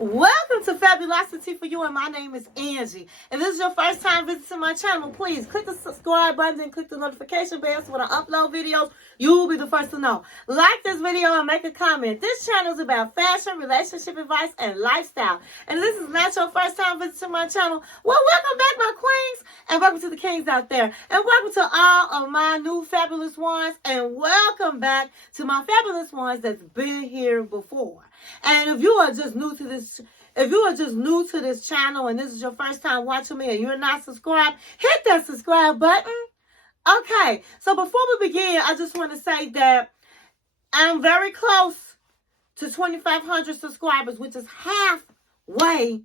Welcome to Fabulosity for you, and my name is Angie. If this is your first time visiting my channel, please click the subscribe button and click the notification bell so when I upload videos, you will be the first to know. Like this video and make a comment. This channel is about fashion, relationship advice, and lifestyle. And if this is not your first time visiting my channel, well, welcome back, my queens, and welcome to the kings out there. And welcome to all of my new fabulous ones, and welcome back to my fabulous ones that's been here before. And if you are just new to this, channel and this is your first time watching me and you're not subscribed, hit that subscribe button. Okay, so before we begin, I just want to say that I'm very close to 2,500 subscribers, which is halfway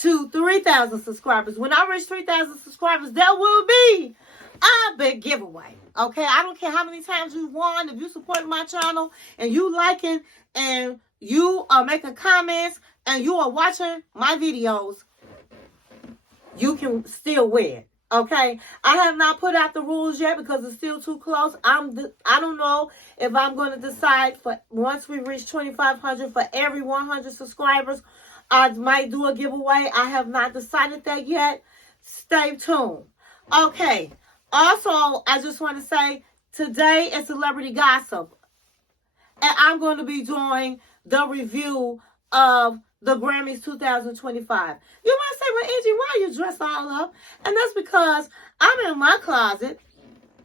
to 3,000 subscribers. When I reach 3,000 subscribers, there will be a big giveaway. Okay, I don't care how many times you won. If you support my channel and you liking and you are making comments and you are watching my videos, you can still win. Okay, I have not put out the rules yet because it's still too close. I don't know if I'm going to decide for once we reach 2,500 for every 100 subscribers, I might do a giveaway. I have not decided that yet. Stay tuned. Okay. Also, I just want to say today is celebrity gossip, and I'm going to be doing the review of the Grammys 2025. You might say, well, Angie, why are you dressed all up? And that's because I'm in my closet,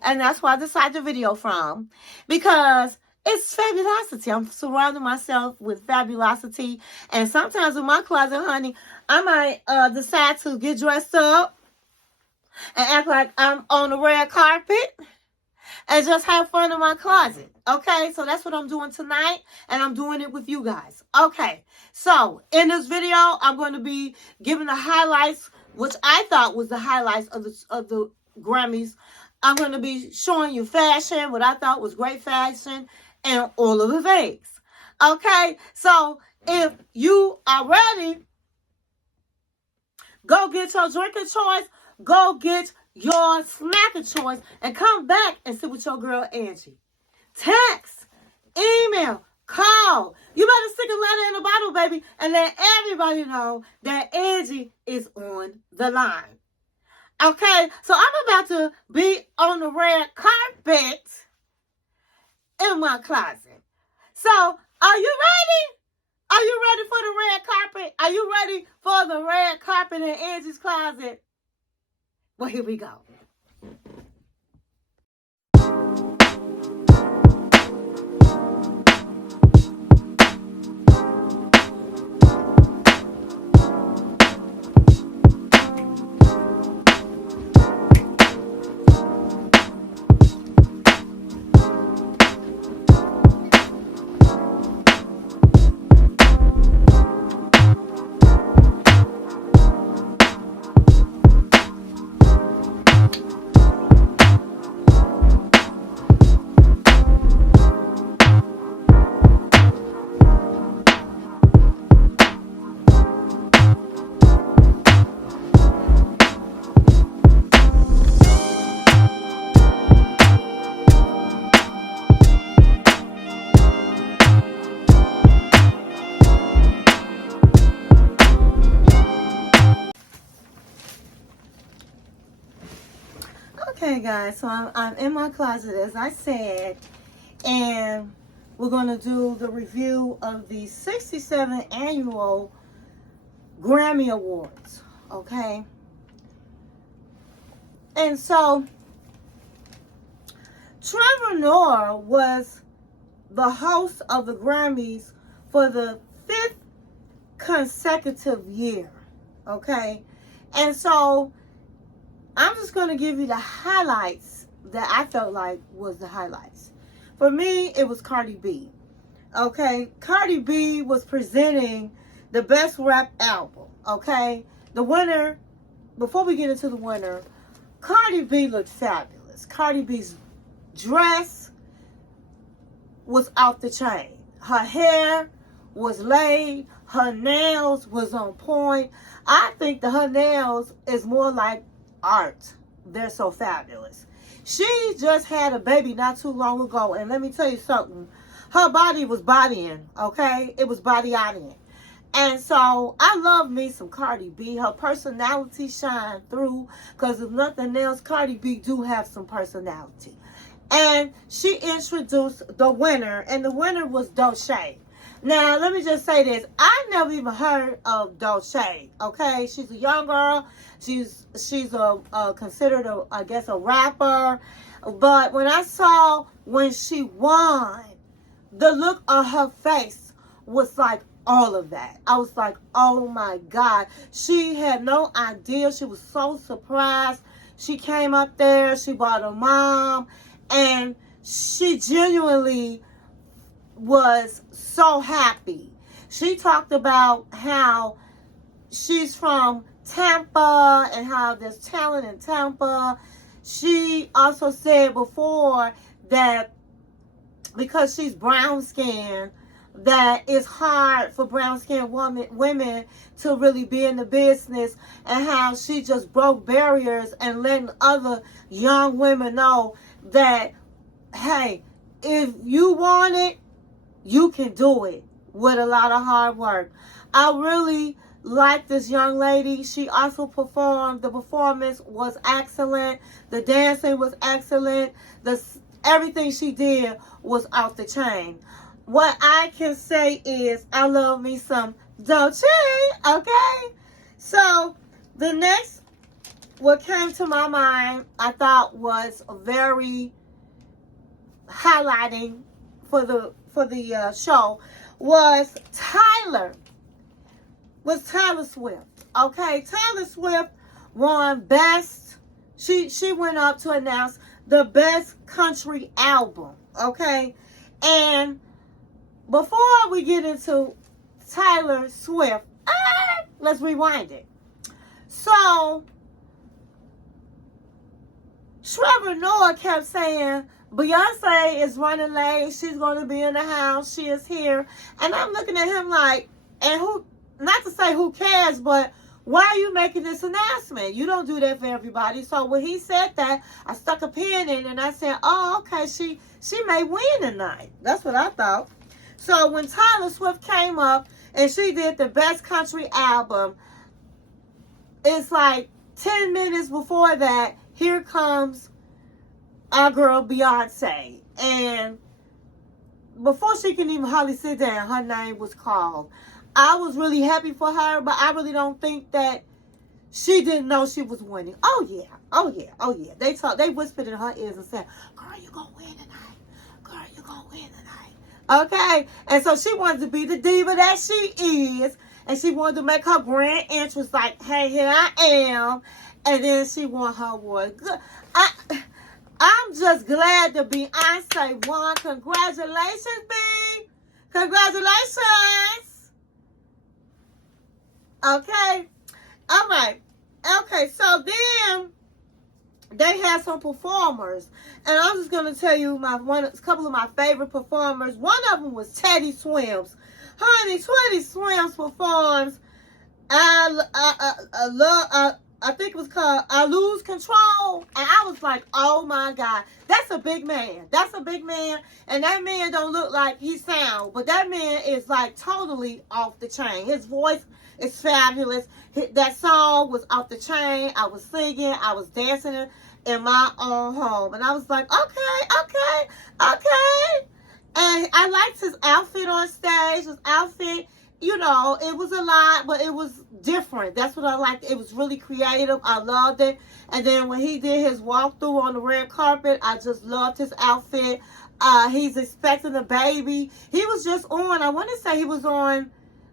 and that's why I decided the video from, because it's fabulosity. I'm surrounding myself with fabulosity, and sometimes in my closet, honey, I might decide to get dressed up and act like I'm on the red carpet and just have fun in my closet. Okay, so that's what I'm doing tonight, and I'm doing it with you guys. Okay, so in this video, I'm going to be giving the highlights, which I thought was the highlights of the Grammys. I'm going to be showing you fashion, what I thought was great fashion, and all of the things. Okay, so if you are ready, go get your drinking choice, go get your snack of choice, and come back and sit with your girl Angie. Text, email, call. You better stick a letter in the bottle, baby, and let everybody know that Angie is on the line. Okay, so I'm about to be on the red carpet in my closet. So, are you ready? Are you ready for the red carpet? Are you ready for the red carpet in Angie's closet? Well, here we go. Okay, guys, so I'm in my closet, as I said, and we're going to do the review of the 67th annual Grammy Awards, okay? And so, Trevor Noah was the host of the Grammys for the 5th consecutive year, okay? And so, I'm just going to give you the highlights that I felt like was the highlights. For me, it was Cardi B. Okay? Cardi B was presenting the best rap album. Okay? The winner, before we get into the winner, Cardi B looked fabulous. Cardi B's dress was off the chain. Her hair was laid. Her nails was on point. I think that her nails is more like art. They're so fabulous. She just had a baby not too long ago, and let me tell you something. Her body was bodying, okay? It was bodying. And so I love me some Cardi B. Her personality shine through, because if nothing else, Cardi B do have some personality. And she introduced the winner, and the winner was Doechii. Now, let me just say this. I never even heard of Doechii, okay? She's a young girl. She's considered, I guess, a rapper. But when I saw when she won, the look on her face was like all of that. I was like, oh my God. She had no idea. She was so surprised. She came up there. She brought her mom. And she genuinely was so happy. She talked about how she's from Tampa and how there's talent in Tampa. She also said before that because she's brown skinned, that it's hard for brown skinned women to really be in the business, and how she just broke barriers and letting other young women know that, hey, if you want it, you can do it with a lot of hard work. I really like this young lady. She also performed. The performance was excellent. The dancing was excellent. Everything she did was off the chain. What I can say is I love me some Doechii, okay? So the next, what came to my mind, I thought was very highlighting for the show was Taylor Swift. Okay, Taylor Swift won best. She went up to announce the best country album. Okay, and before we get into Taylor Swift, let's rewind it. So Trevor Noah kept saying, Beyonce is running late. She's going to be in the house. She is here. And I'm looking at him like, and who, not to say who cares, but why are you making this announcement? You don't do that for everybody. So when he said that, I stuck a pin in and I said, oh, okay, she may win tonight. That's what I thought. So when Taylor Swift came up and she did the best country album, it's like 10 minutes before that, here comes our girl Beyonce. And before she can even hardly sit down, her name was called. I was really happy for her, but I really don't think that she didn't know she was winning. Oh yeah, oh yeah, oh yeah. They whispered in her ears and said, girl, you gonna win tonight. Girl, you gonna win tonight. Okay? And so she wanted to be the diva that she is. And she wanted to make her grand entrance like, hey, here I am. And then she won her award. I'm just glad that Beyonce won. Congratulations, B. Congratulations. Okay. All right. Okay, so then they had some performers. And I'm just going to tell you a couple of my favorite performers. One of them was Teddy Swims. Honey, Teddy Swims performs I think it was called I Lose Control. And I was like, oh my God. That's a big man. That's a big man. And that man don't look like he sound. But that man is like totally off the chain. His voice is fabulous. That song was off the chain. I was singing. I was dancing in my own home. And I was like, okay. And I liked his outfit on stage. His outfit, you know, it was a lot, but it was different. That's what I liked. It was really creative. I loved it. And then when he did his walkthrough on the red carpet, I just loved his outfit. He's expecting a baby. He was just on, I want to say he was on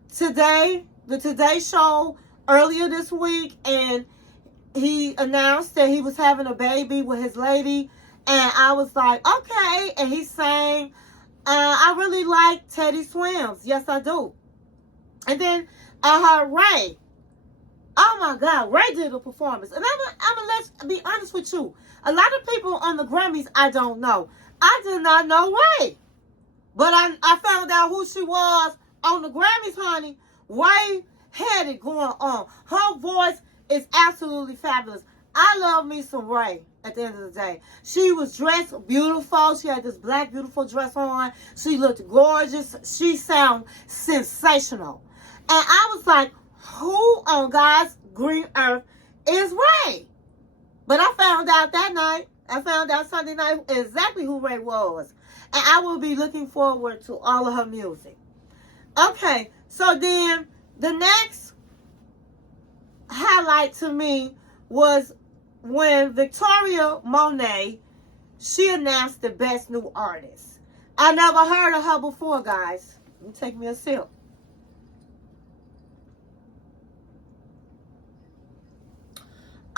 the Today Show earlier this week, and he announced that he was having a baby with his lady. And I was like, okay. And he sang, I really like Teddy Swims. Yes, I do. And then I heard Raye. Oh my God, Raye did a performance. And I'm gonna let's be honest with you. A lot of people on the Grammys I don't know. I did not know Raye. But I found out who she was on the Grammys, honey. Raye had it going on. Her voice is absolutely fabulous. I love me some Raye at the end of the day. She was dressed beautiful. She had this black, beautiful dress on. She looked gorgeous. She sounded sensational. And I was like, who on God's green earth is Raye? But I found out that night, I found out Sunday night exactly who Raye was. And I will be looking forward to all of her music. Okay, so then the next highlight to me was when Victoria Monét, she announced the best new artist. I never heard of her before, guys. Let me take me a sip.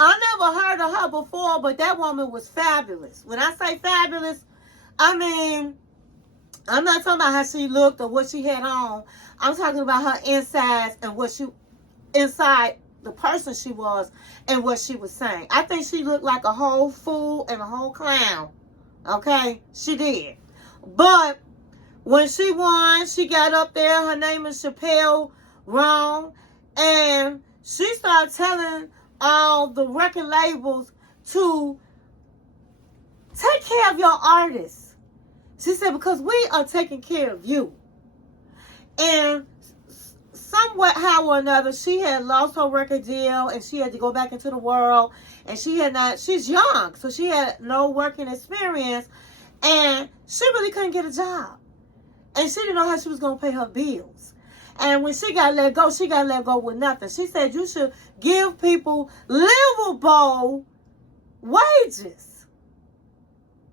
I never heard of her before, but that woman was fabulous. When I say fabulous, I mean, I'm not talking about how she looked or what she had on. I'm talking about her insides and what she, inside the person she was and what she was saying. I think she looked like a whole fool and a whole clown. Okay? She did. But when she won, she got up there. Her name is Chappell Roan. And she started telling all the record labels to take care of your artists. She said, because we are taking care of you. And somewhat, how or another, she had lost her record deal and she had to go back into the world. And she's young, so she had no working experience. And she really couldn't get a job. And she didn't know how she was going to pay her bills. And when she got let go with nothing. She said you should give people livable wages.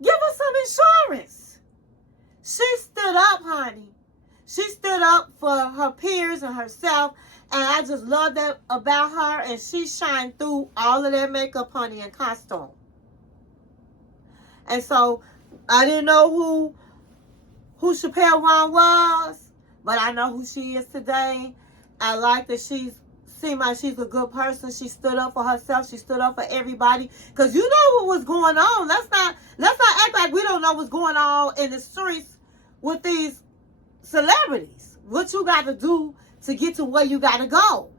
Give us some insurance. She stood up, honey. She stood up for her peers and herself. And I just love that about her. And she shined through all of that makeup, honey, and costume. And so I didn't know who Chappell Roan was. But I know who she is today. I like that seemed like she's a good person. She stood up for herself. She stood up for everybody. Because you know what was going on. Let's not act like we don't know what's going on in the streets with these celebrities. What you got to do to get to where you got to go.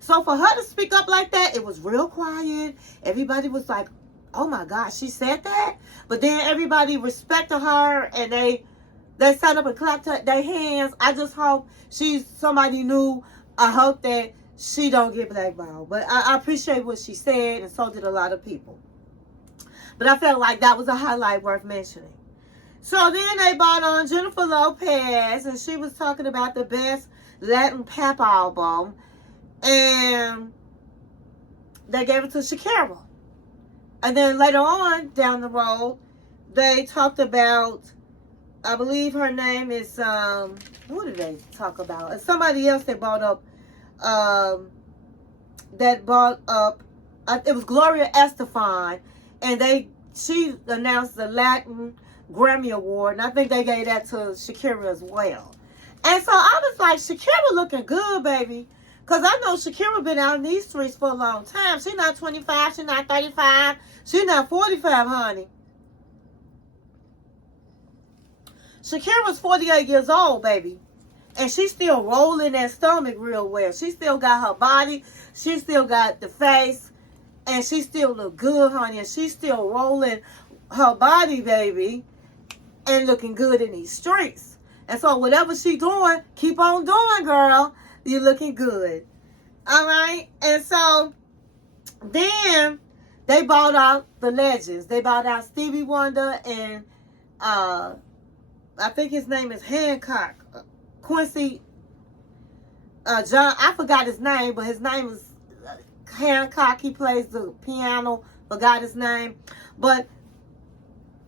So for her to speak up like that, it was real quiet. Everybody was like, oh my God, she said that? But then everybody respected her and they sat up and clapped their hands. I just hope she's somebody new. I hope that she don't get blackballed. But I appreciate what she said, and so did a lot of people. But I felt like that was a highlight worth mentioning. So then they brought on Jennifer Lopez, and she was talking about the best Latin pop album. And they gave it to Shakira. And then later on down the road, they talked about, I believe her name is, what did they talk about? And somebody else that brought up, it was Gloria Estefan, and she announced the Latin Grammy Award, and I think they gave that to Shakira as well. And so I was like, Shakira looking good, baby. Because I know Shakira been out in these streets for a long time. She's not 25, she's not 35, she's not 45, honey. Shakira's 48 years old, baby. And she's still rolling that stomach real well. She still got her body. She still got the face. And she still look good, honey. And she's still rolling her body, baby. And looking good in these streets. And so whatever she doing, keep on doing, girl. You're looking good. All right? And so then they bought out the legends. They bought out Stevie Wonder and I think his name is Hancock. Quincy John, I forgot his name, but his name is Hancock. He plays the piano. Forgot his name. But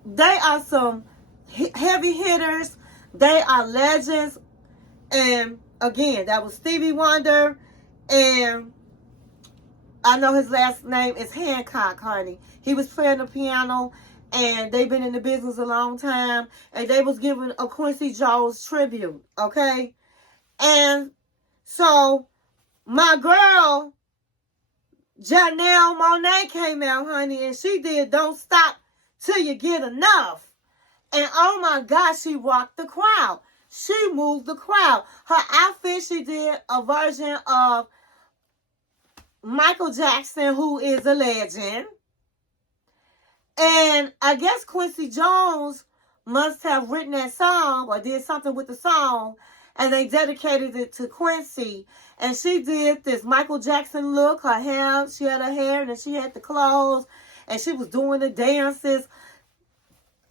they are some heavy hitters. They are legends. And again, that was Stevie Wonder. And I know his last name is Hancock, honey. He was playing the piano. And they've been in the business a long time. And they was giving a Quincy Jones tribute. Okay? And so, my girl, Janelle Monáe came out, honey. And she did Don't Stop Till You Get Enough. And oh my God, she rocked the crowd. She moved the crowd. Her outfit, she did a version of Michael Jackson, who is a legend. And I guess Quincy Jones must have written that song or did something with the song. and they dedicated it to Quincy. And she did this Michael Jackson look, her hair, she had her hair, and then she had the clothes, and she was doing the dances.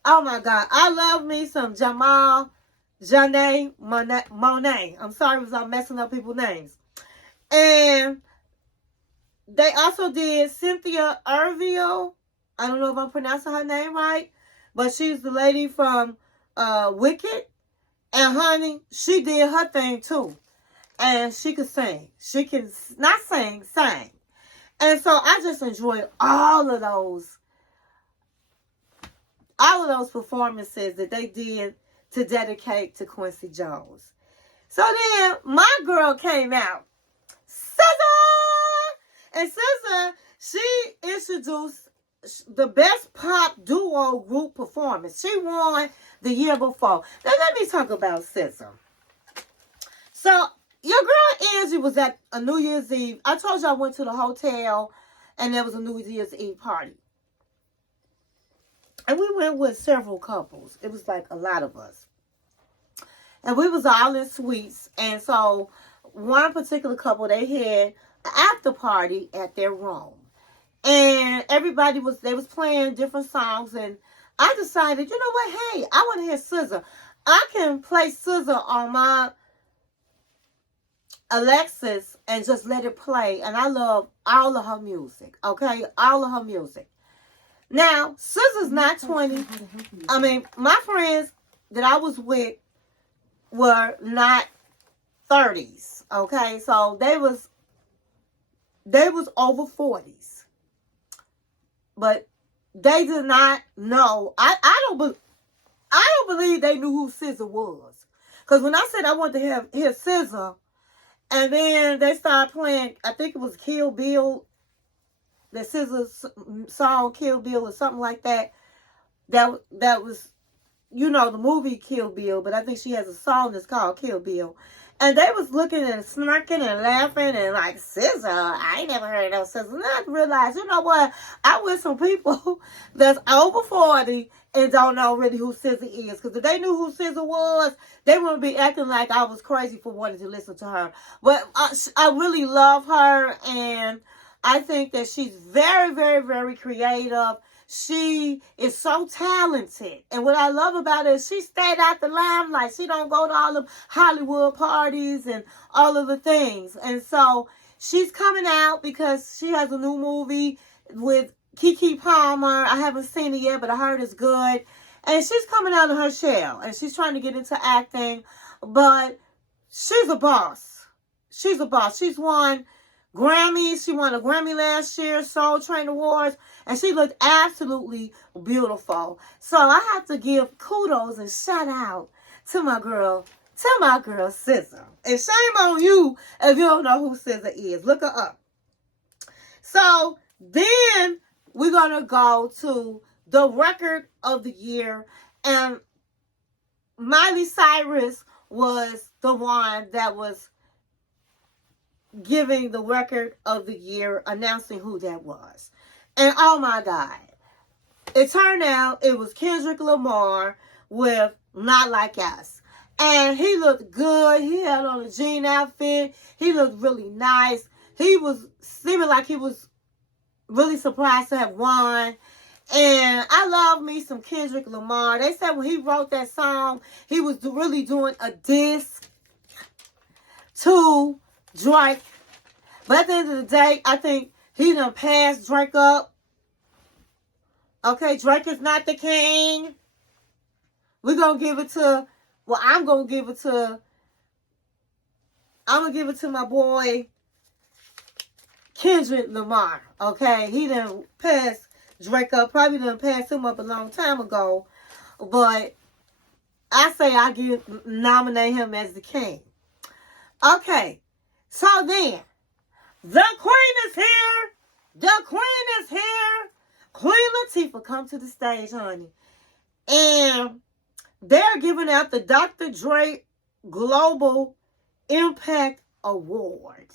Oh my God, I love me some Monét. I'm sorry if I'm messing up people's names. And they also did Cynthia Erivo. I don't know if I'm pronouncing her name right, but she's the lady from Wicked. And honey, she did her thing too. And she could sing. She can not sing, sing. And so I just enjoyed all of those performances that they did to dedicate to Quincy Jones. So then my girl came out, SZA! And SZA, she introduced the best pop duo group performance. She won the year before. Now let me talk about SZA. So your girl Angie was at a New Year's Eve. I told you I went to the hotel and there was a New Year's Eve party. And we went with several couples. It was like a lot of us. And we was all in suites. And so one particular couple, they had an after party at their room. And everybody was playing different songs. And I decided, you know what? Hey, I want to hear SZA. I can play SZA on my Alexis and just let it play. And I love all of her music. Okay? All of her music. Now, SZA's not 20. I mean, my friends that I was with were not 30s. Okay? So they was over 40s. But they did not know. I don't believe they knew who SZA was. Because when I said I wanted to hear SZA, and then they started playing, I think it was Kill Bill, the SZA song Kill Bill or something like that. That was, you know, the movie Kill Bill, but I think she has a song that's called Kill Bill. And they was looking and smirking and laughing and like, SZA, I ain't never heard of SZA. And I realized, you know what? I with some people that's over 40 and don't know really who SZA is. Because if they knew who SZA was, they wouldn't be acting like I was crazy for wanting to listen to her. But I really love her, and I think that she's very, very, very creative. She is so talented. And what I love about her is she stayed out the limelight. She don't go to all the Hollywood parties and all of the things. And so she's coming out because she has a new movie with Keke Palmer. I haven't seen it yet, but I heard it's good. And she's coming out of her shell. And she's trying to get into acting. But she's a boss. She's a boss. She's won Grammys. She won a Grammy last year, Soul Train Awards, and she looked absolutely beautiful. So I have to give kudos and shout out to my girl SZA. And shame on you if you don't know who SZA is. Look her up. So then we're going to go to the record of the year, and Miley Cyrus was the one that was giving the record of the year, announcing who that was. And oh my God, it turned out it was Kendrick Lamar with Not Like Us. And he looked good. He had on a jean outfit. He looked really nice. He was seeming like he was really surprised to have won. And I love me some Kendrick Lamar. They said when he wrote that song, he was really doing a diss to Drake. But at the end of the day, I think he done passed Drake up. Okay, Drake is not the king. We're going to give it to, well, I'm going to give it to my boy Kendrick Lamar. Okay, he done passed Drake up. Probably done passed him up a long time ago. But I say nominate him as the king. Okay. So then, the queen is here. The queen is here. Queen Latifah come to the stage, honey. And they're giving out the Dr. Dre Global Impact Award.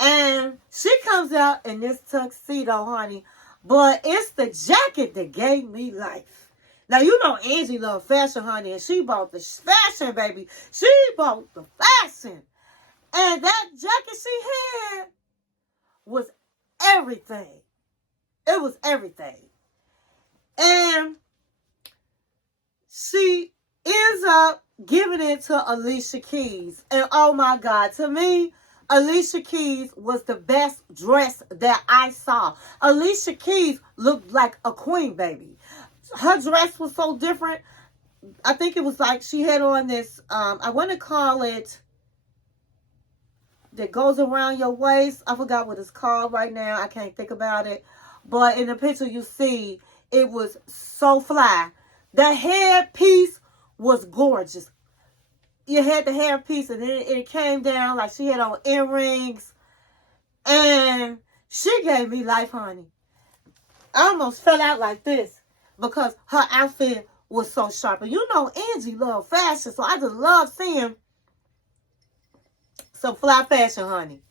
And she comes out in this tuxedo, honey. But it's the jacket that gave me life. Now, you know Angie love fashion, honey, and she bought the fashion, baby. She bought the fashion. And that jacket she had was everything. It was everything. And she ends up giving it to Alicia Keys. And oh my God, to me, Alicia Keys was the best dress that I saw. Alicia Keys looked like a queen, baby. Her dress was so different. I think it was like she had on this, I want to call it, that goes around your waist. I forgot what it's called right now. I can't think about it. But in the picture you see, it was so fly. The hairpiece was gorgeous. You had the hairpiece and then it came down like she had on earrings. And she gave me life, honey. I almost fell out like this because her outfit was so sharp. And you know Angie loved fashion, so I just love seeing some fly fashion, honey.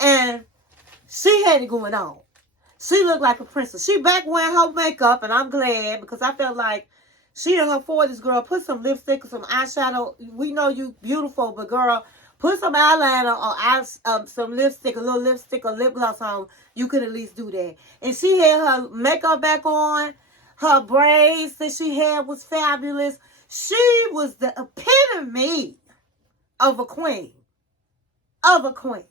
And she had it going on. She looked like a princess. She back wearing her makeup, and I'm glad because I felt like she in her 40s, girl, put some lipstick or some eyeshadow. We know you beautiful, but girl, put some eyeliner or some lipstick, a little lipstick or lip gloss on. You could at least do that. And she had her makeup back on. Her braids that she had was fabulous. She was the epitome of a queen. Of a queen.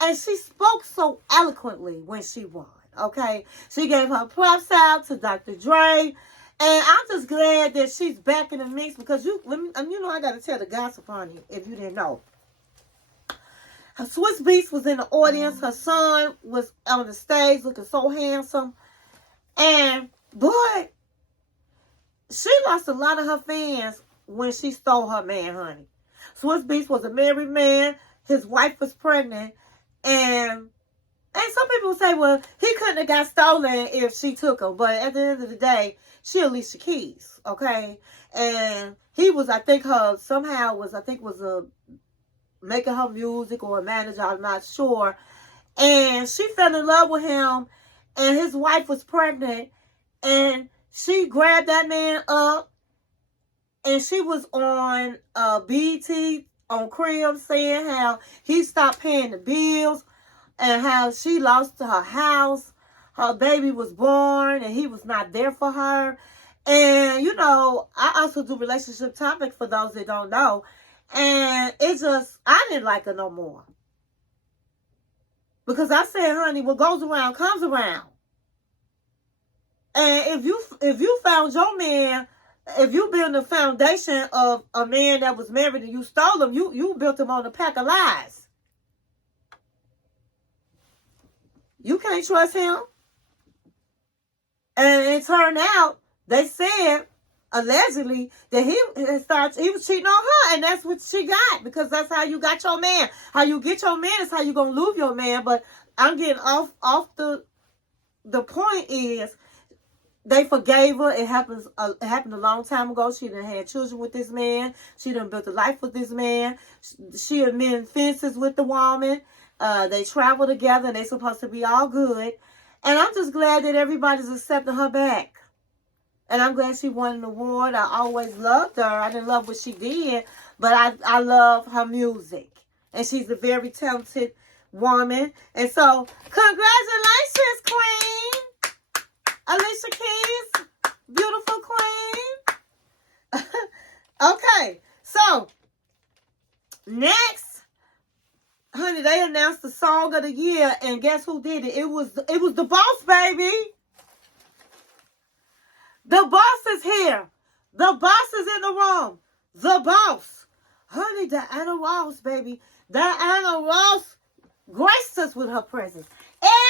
And she spoke so eloquently when she won, okay? She gave her props out to Dr. Dre. And I'm just glad that she's back in the mix because you know I got to tell the gossip on you if you didn't know. Her Swiss Beats was in the audience. Her son was on the stage looking so handsome. And, boy, she lost a lot of her fans when she stole her man, honey. Swiss Beats was a married man. His wife was pregnant. And some people say, well, he couldn't have got stolen if she took him. But at the end of the day, she Alicia Keys, okay? And he was, I think, making her music or a manager, I'm not sure. And she fell in love with him, and his wife was pregnant. And she grabbed that man up, and she was on BT on Crib saying how he stopped paying the bills and how she lost her house. Her baby was born and he was not there for her. And, you know, I also do relationship topics for those that don't know. And I didn't like her no more. Because I said, honey, what goes around comes around. And if you found your man, if you build the foundation of a man that was married and you stole him, you built him on a pack of lies. You can't trust him. And it turned out, they said, allegedly, that he was cheating on her, and that's what she got, because that's how you got your man. How you get your man is how you gonna lose your man. But I'm getting off the point is, they forgave her. It happened a long time ago. She done had children with this man. She done built a life with this man. She had mended fences with the woman. They travel together, and they supposed to be all good. And I'm just glad that everybody's accepting her back. And I'm glad she won an award. I always loved her. I didn't love what she did, but I love her music. And she's a very talented woman. And so, congratulations, Queen! Alicia Keys, beautiful queen. Okay, so next, honey, they announced the song of the year, and guess who did it? It was The Boss, baby. The Boss is here. The Boss is in the room. The Boss, honey, Diana Ross, baby. Diana Ross graced us with her presence.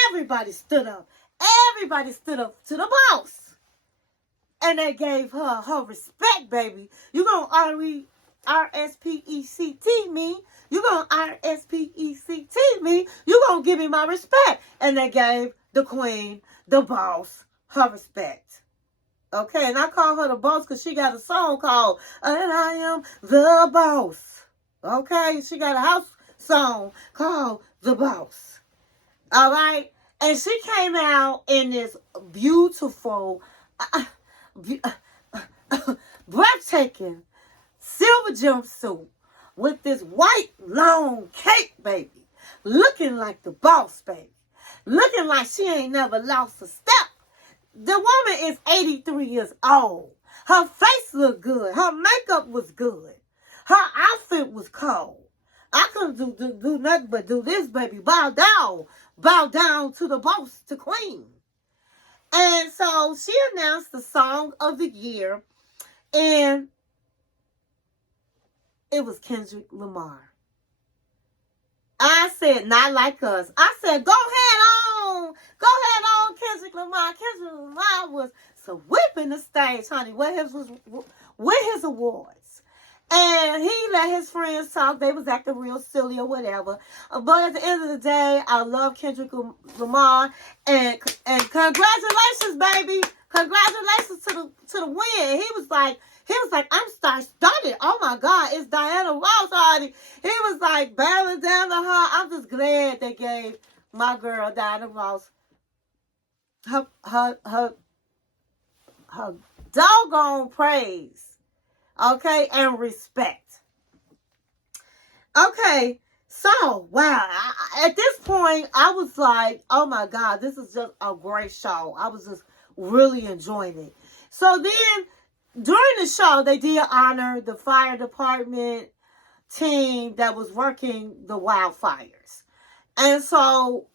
Everybody stood up. Everybody stood up to the boss. And they gave her respect, baby. You gonna R-S-P-E-C-T me. You gonna R-S-P-E-C-T me. You gonna give me my respect. And they gave the queen, the boss, her respect. Okay, and I call her the boss because she got a song called And I Am the Boss. Okay, she got a house song called The Boss. All right? And she came out in this beautiful, breathtaking silver jumpsuit with this white long cape, baby. Looking like the boss, baby. Looking like she ain't never lost a step. The woman is 83 years old. Her face looked good. Her makeup was good. Her outfit was cold. I couldn't do nothing but do this, baby. Bow down. Bow down to the boss, to Queen. And so she announced the Song of the Year. And it was Kendrick Lamar. I said, not like us. I said, go ahead on. Go ahead on, Kendrick Lamar. Kendrick Lamar was sweeping the stage, honey, with his awards. And he let his friends talk. They was acting real silly or whatever. But at the end of the day, I love Kendrick Lamar. And congratulations, baby. Congratulations to the win. He was like, I'm star-studded. Oh, my God. It's Diana Ross, honey. He was like barreling down to her. I'm just glad they gave my girl, Diana Ross, her doggone praise. Okay? And respect. Okay. So, wow. At this point, I was like, oh, my God. This is just a great show. I was just really enjoying it. So then, during the show, they did honor the fire department team that was working the wildfires. And so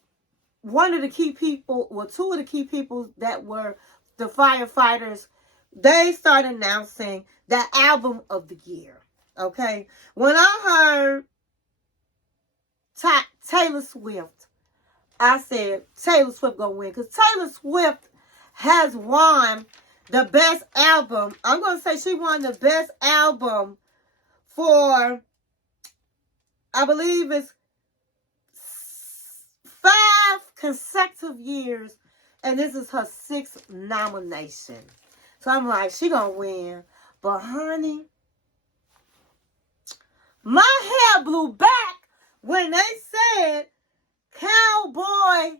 one of the key people, well, two of the key people that were the firefighters, they started announcing the album of the year. Okay? When I heard Taylor Swift, I said Taylor Swift gonna win, because Taylor Swift has won the best album. I'm going to say she won the best album for, I believe it's 5 consecutive years. And this is her 6th nomination. So I'm like, she going to win. But honey, my hair blew back when they said Cowboy.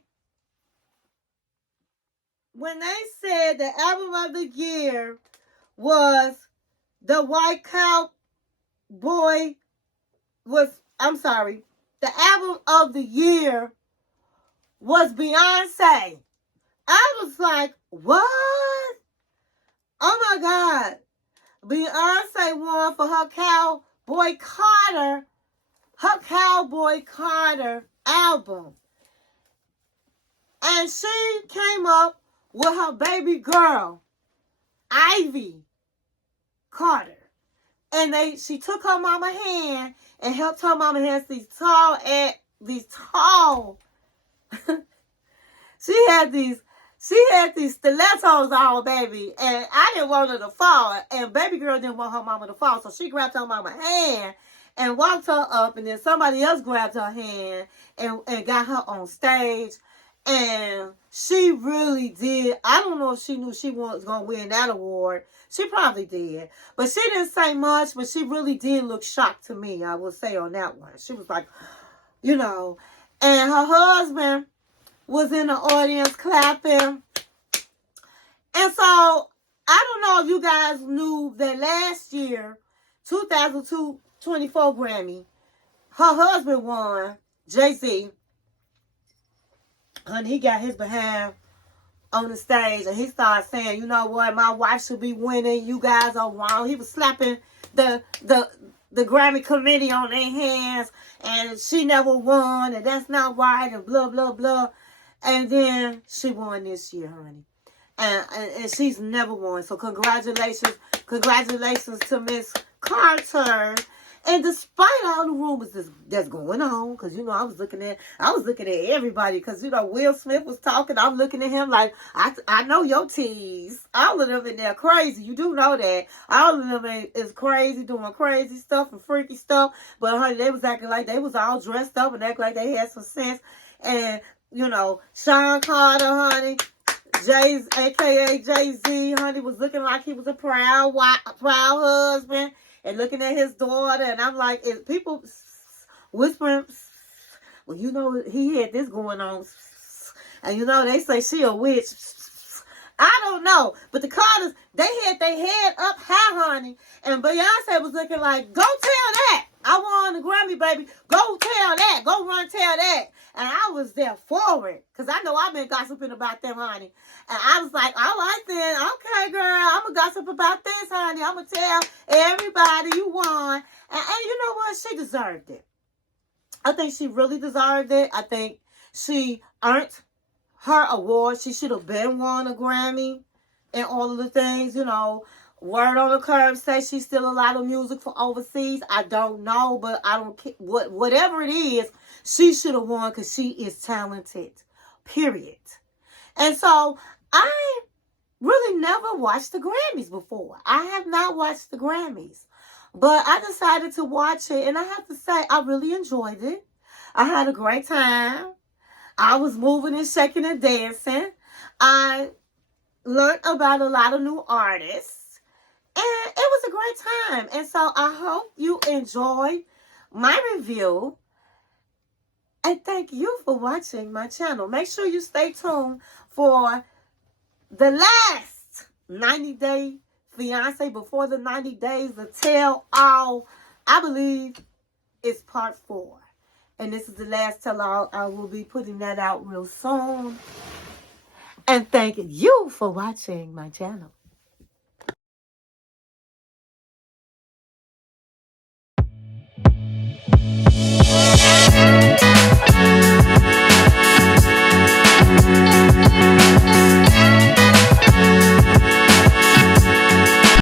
When they said the album of the year was the White Cowboy the album of the year was Beyonce. I was like, what? Oh my God. Beyonce won for her Cowboy Carter album. And she came up with her baby girl, Ivy Carter. And she took her mama's hand and helped her mama have these tall she had these stilettos on, baby. And I didn't want her to fall. And baby girl didn't want her mama to fall. So she grabbed her mama's hand and walked her up. And then somebody else grabbed her hand and got her on stage. And she really did. I don't know if she knew she was going to win that award. She probably did. But she didn't say much, but she really did look shocked to me, I will say, on that one. She was like, you know. And her husband was in the audience clapping. And so, I don't know if you guys knew that last year, 2024 Grammy, her husband won, Jay-Z. Honey, he got his behind on the stage and he started saying, you know what, my wife should be winning. You guys are wrong. He was slapping the Grammy committee on their hands, and she never won, and that's not right, and blah, blah, blah. And then she won this year, honey. And she's never won. So congratulations to Miss Carter. And despite all the rumors that's going on, because, you know, I was looking at everybody, because, you know, Will Smith was talking. I'm looking at him like, I know your tease. All of them in there crazy. You do know that. All of them is crazy, doing crazy stuff and freaky stuff. But, honey, they was acting like they was all dressed up and acting like they had some sense. And, you know, Sean Carter, honey, a.k.a. Jay-Z, honey, was looking like he was a proud husband. And looking at his daughter, and I'm like, if people whispering, well, you know, he had this going on. And, you know, they say she a witch. I don't know. But the Carters, they had their head up high, honey. And Beyonce was looking like, go tell that. I won the Grammy, baby. Go tell that. Go run tell that. And I was there for it. Because I know I've been gossiping about them, honey. And I was like, all right then. Okay, girl. I'm going to gossip about this, honey. I'm going to tell everybody you won. And you know what? She deserved it. I think she really deserved it. I think she earned her award. She should have been won a Grammy and all of the things, you know. Word on the curb says she's still a lot of music for overseas. I don't know, but I don't care. Whatever it is, she should have won because she is talented, period. And so I really never watched the Grammys before. I have not watched the Grammys, but I decided to watch it, and I have to say I really enjoyed it. I had a great time. I was moving and shaking and dancing. I learned about a lot of new artists. And it was a great time. And so I hope you enjoyed my review. And thank you for watching my channel. Make sure you stay tuned for the last 90-day fiance before the 90 days to tell all. I believe it's part 4. And this is the last tell-all. I will be putting that out real soon. And thank you for watching my channel.